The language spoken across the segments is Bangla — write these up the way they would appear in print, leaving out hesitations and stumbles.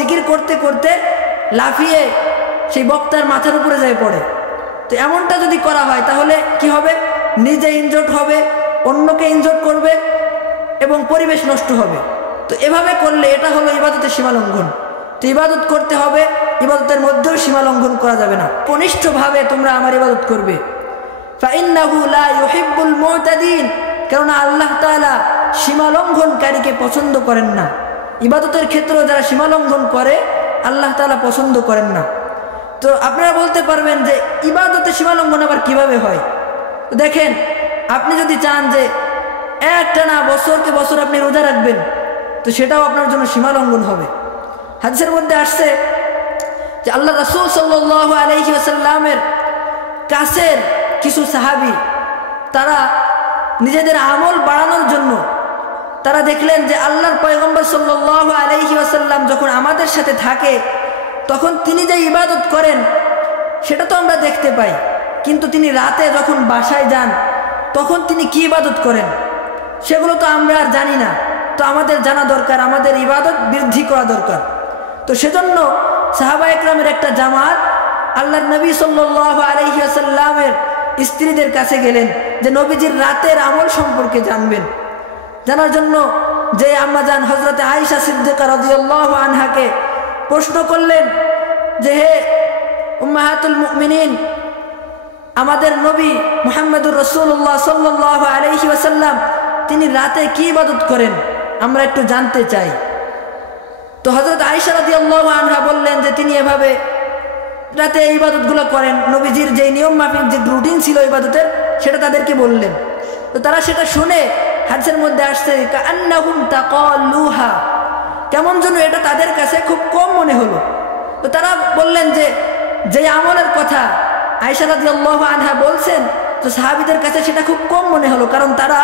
জিকির করতে করতে লাফিয়ে সেই বক্তার মাথার উপরে যায় পড়ে। তো এমনটা যদি করা হয় তাহলে কি হবে? নিজে ইনজোর্ড হবে, অন্যকে ইনজোর্ড করবে এবং পরিবেশ নষ্ট হবে। তো এভাবে করলে এটা হলো ইবাদতের সীমালঙ্ঘন। তো ইবাদত করতে হবে, ইবাদতের মধ্যেও সীমালঙ্ঘন করা যাবে না। কনিষ্ঠভাবে তোমরা আমার ইবাদত করবে। ফাইন্নাহু লা ইউহিব্বুল মুতাদিন, কারণ আল্লাহ তাআলা সীমালঙ্ঘনকারীকে পছন্দ করেন না। ইবাদতের ক্ষেত্রে যারা সীমালঙ্ঘন করে আল্লাহ তাআলা পছন্দ করেন না। তো আপনারা বলতে পারবেন যে ইবাদতে সীমালঙ্ঘন আবার কিভাবে হয়? তো দেখেন, আপনি যদি চান যে একটানা বছরকে বছর আপনি রোজা রাখবেন, তো সেটাও আপনার জন্য সীমালঙ্ঘন হবে। হাদিসের মধ্যে আসছে যে আল্লাহ রাসূল সাল্লাল্লাহু আলাইহি ওয়াসাল্লামের কাছের কিছু সাহাবী তারা নিজেদের আমল বাড়ানোর জন্য তারা দেখলেন যে আল্লাহর পয়গম্বর সাল্লাল্লাহু আলাইহি ওয়াসাল্লাম যখন আমাদের সাথে থাকে তখন তিনি যে ইবাদত করেন সেটা তো আমরা দেখতে পাই, কিন্তু তিনি রাতে যখন বাসায় যান তখন তিনি কি ইবাদত করেন সেগুলো তো আমরা আর জানি না। তো আমাদের জানা দরকার, আমাদের ইবাদত বৃদ্ধি করা দরকার। তো সেজন্য সাহাবা একরামের একটা জামাত আল্লাহর নবী সাল্লাল্লাহু আলাইহি ওয়াসাল্লামের স্ত্রীদের কাছে গেলেন যে নবীজির রাতের আমল সম্পর্কে জানবেন। জানার জন্য যে আম্মাজান হযরতে আয়েশা সিদ্দিকা রাদিয়াল্লাহু আনহাকে প্রশ্ন করলেন যে হে উম্মাহাতুল মুমিনিন, আমাদের নবী মুহাম্মদুর রাসূলুল্লাহ সাল্লাল্লাহু আলাইহি ওয়াসাল্লাম তিনি রাতে কি ইবাদত করেন, আমরা একটু জানতে চাই। তো হযরত আয়েশা রাদিয়াল্লাহু আনহা বললেন যে তিনি এভাবে রাতে এই ইবাদতগুলো করেন। নবীজির যে নিয়ম মাফিক যে রুটিন ছিল ইবাদতের সেটা তাদেরকে বললেন। তো তারা সেটা শুনে হাদিসের মধ্যে আসছে কাআন্নাহুম তাকাল্লুহা, কেমন যেন এটা তাদের কাছে খুব কম মনে হলো। তো তারা বললেন যে যে আমলের কথা আয়েশা রাদিয়াল্লাহু আনহা বলছেন, তো সাহাবীদের কাছে সেটা খুব কম মনে হলো, কারণ তারা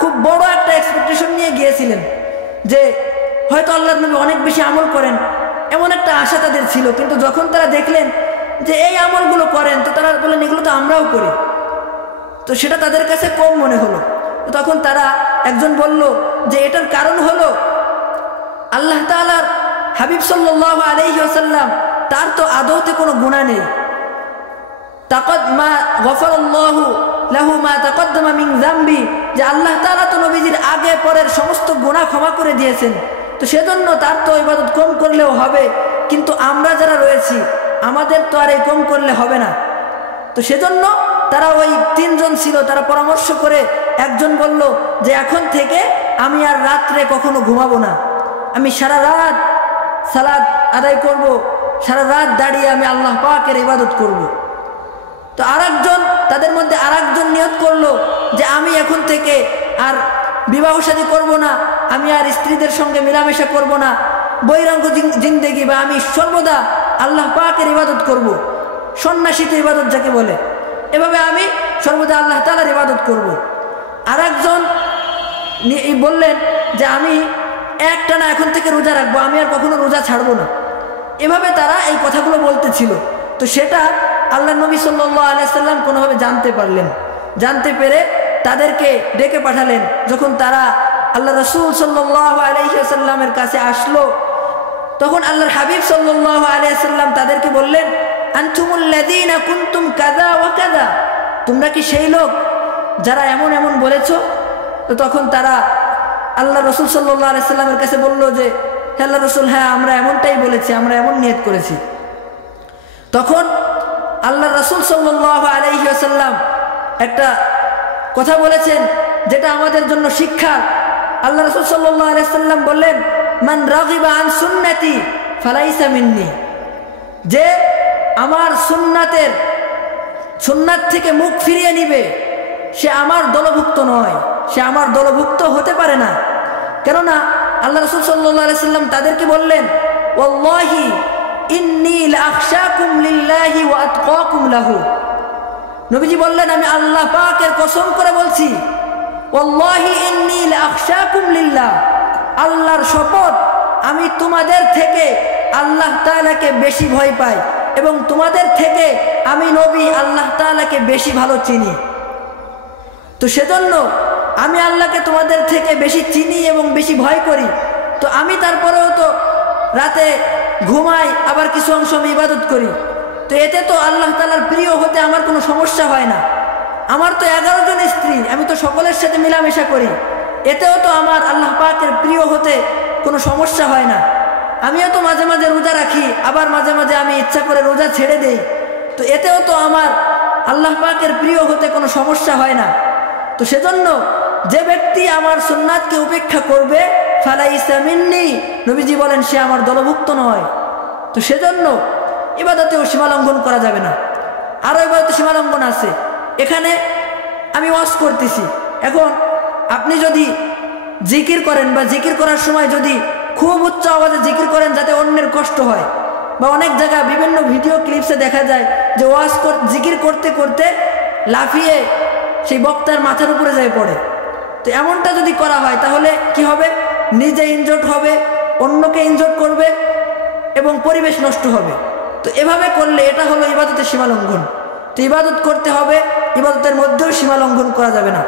খুব বড় একটা এক্সপেকটেশন নিয়ে গিয়েছিলেন যে হয়তো আল্লাহর নবী অনেক বেশি আমল করেন, এমন একটা আশা তাদের ছিল। কিন্তু যখন তারা দেখলেন যে এই আমলগুলো করেন, তো তারা বললেন এগুলো তো আমরাও করি, তো সেটা তাদের কাছে কম মনে হলো। তো তখন তারা একজন বলল যে এটার কারণ হলো আল্লাহ তাআলার হাবিব সাল্লাল্লাহু আলাইহি ওয়াসাল্লাম তার তো আদৌতে কোনো গুনাহ নেই। তাকাদ মা গফারাল্লাহু লাহু মা তাকদ্দামা মিন যামবি, যে আল্লাহ তাআলা তো নবীজির আগে পরের সমস্ত গুনাহ ক্ষমা করে দিয়েছেন, তো সেজন্য তার তো ইবাদত কম করলেও হবে, কিন্তু আমরা যারা রয়েছি আমাদের তো আর এই কম করলে হবে না। তো সেজন্য তারা ওই তিনজন ছিল, তারা পরামর্শ করে একজন বলল যে এখন থেকে আমি আর রাত্রে কখনো ঘুমাবো না, আমি সারা রাত সালাত আদায় করব, সারা রাত দাঁড়িয়ে আমি আল্লাহ পাকের ইবাদত করব। তো আরেকজন তাদের মধ্যে আরেকজন নিয়ত করলো যে আমি এখন থেকে আর বিবাহ শাদী করব না, আমি আর স্ত্রীদের সঙ্গে মেলামেশা করব না, বৈরাগ্য জিন্দেগি, বা আমি সর্বদা আল্লাহ পাকের ইবাদত করব, সন্ন্যাসীতে ইবাদত যাকে বলে, এভাবে আমি সর্বদা আল্লাহ তাআলার ইবাদত করব। আরেকজন বললেন যে আমি একটানা এখন থেকে রোজা রাখবো, আমি আর কখনো রোজা ছাড়বো না। এভাবে তারা এই কথাগুলো বলতেছিল। তো সেটা আল্লাহ নবী সাল্লাল্লাহু আলাইহি ওয়াসাল্লাম কোনোভাবে জানতে পারলেন, জানতে পেরে তাদেরকে ডেকে পাঠালেন। যখন তারা আল্লাহ রাসূল সাল্লাল্লাহু আলাইহি ওয়াসাল্লামের কাছে আসলো, তখন আল্লাহর হাবিব সাল্লাল্লাহু আলাইহি ওয়াসাল্লাম তাদেরকে বললেন আনতুমুল লাযীনা কুনতুম কাযা ওয়া কাযা, তোমরা কি সেই লোক যারা এমন এমন বলেছো? তো তখন তারা আল্লাহ রাসূল সাল্লাল্লাহু আলাইহি ওয়াসাল্লামের কাছে বলল যে হে আল্লাহর রাসূল, হ্যাঁ আমরা এমনটাই বলেছি, আমরা এমন নিয়ত করেছি। তখন আল্লাহ রাসূল সাল্লাল্লাহু আলাইহি ওয়াসাল্লাম একটা কথা বলেছেন যেটা আমাদের জন্য শিক্ষা। আল্লাহ রাসূল সাল্লাল্লাহু আলাইহি ওয়াসাল্লাম বললেন মান রাগিবা আন সুন্নতি ফালাইসা মিন্নি, যে আমার সুন্নাত থেকে মুখ ফিরিয়ে নিবে সে আমার দলভুক্ত নয়, সে আমার দলভুক্ত হতে পারে না। কেননা আল্লাহ রাসূল সাল্লাল্লাহু আলাইহি ওয়াসাল্লাম তাদেরকে বললেন ওয়াল্লাহি ইন্নী লাআখশাকুম লিল্লাহি ওয়া আতকাকুম লাহু, নবীজি বললেন আমি আল্লাহ পাকের কসম করে বলছি, ওয়াল্লাহি ইন্নী লাআখশাকুম লিল্লাহ, আল্লাহর শপথ আমি তোমাদের থেকে আল্লাহ তাআলাকে বেশি ভয় পাই এবং তোমাদের থেকে আমি নবী আল্লাহ তাআলাকে বেশি ভালো চিনি। তো সেজন্য আমি আল্লাহকে তোমাদের থেকে বেশি চিনি এবং বেশি ভয় করি। তো আমি তারপরেও তো রাতে ঘুমাই, আবার কিছু অংশ আমি ইবাদত করি। তো এতে তো আল্লাহ তাআলার প্রিয় হতে আমার কোনো সমস্যা হয় না। আমার তো 11 জন স্ত্রী, আমি তো সকলের সাথে মেলামেশা করি, এতেও তো আমার আল্লাহ পাকের প্রিয় হতে কোনো সমস্যা হয় না। আমিও তো মাঝে মাঝে রোজা রাখি, আবার মাঝে মাঝে আমি ইচ্ছা করে রোজা ছেড়ে দেই, তো এতেও তো আমার আল্লাহ পাকের প্রিয় হতে কোনো সমস্যা হয় না। তো সেজন্য যে ব্যক্তি আমার সুন্নাতকে উপেক্ষা করবে ফালাইসা মিন্নি, নবীজি বলেন সে আমার দলভুক্ত নয়। তো সেজন্য ইবাদতেও সীমালঙ্ঘন করা যাবে না। আরও ইবাদতে সীমালঙ্ঘন আছে। এখানে আমি ওয়াজ করতেছি, এখন আপনি যদি জিকির করেন বা জিকির করার সময় যদি খুব উচ্চ আওয়াজে জিকির করেন যাতে অন্যের কষ্ট হয়, বা অনেক জায়গায় বিভিন্ন ভিডিও ক্লিপসে দেখা যায় যে জিকির করতে করতে লাফিয়ে সেই বক্তার মাথার উপরে যায় পড়ে। তো এমনটা যদি করা হয় তাহলে কি হবে? নিজে ইনজোর্ড হবে, অন্যকে ইনজোর্ড করবে এবং পরিবেশ নষ্ট হবে। তো এভাবে করলে এটা হলো ইবাদতের সীমালঙ্ঘন। তো ইবাদত করতে হবে, ইবাদতের মধ্যেও সীমালঙ্ঘন করা যাবে না।